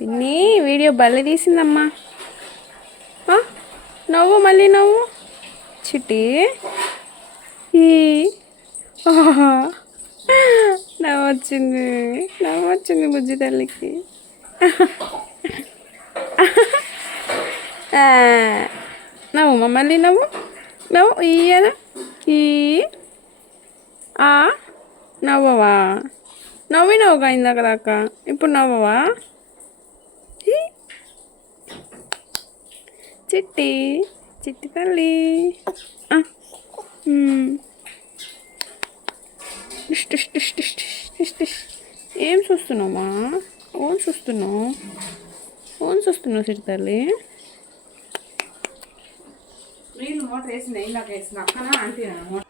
పిన్ని వీడియో భలే తీసిందమ్మా. ఆ, నవ్వు మళ్ళీ నవ్వు. చిట్టి. ఈ. నవ్వొచ్చింది. నవ్వొచ్చింది బుజ్జి తల్లికి. ఆ, నవ్వు మళ్ళీ నవ్వు. నవ్వు ఈయన ఈ. ఆ. నవ్వవా? నవ్వి నవ్వుగా ఇందాక దాకా. ఇప్పుడు నవ్వవా? చిట్టి చిట్టి తల్లి. ఏం చూస్తున్నావా ఫోన్ చూస్తున్నావు? ఫోన్ చూస్తున్నావు చిట్టి తల్లి? నీళ్ళు మోటార్ వేసిన ఇలాగ వేసిన. అక్కన అంటే మోటార్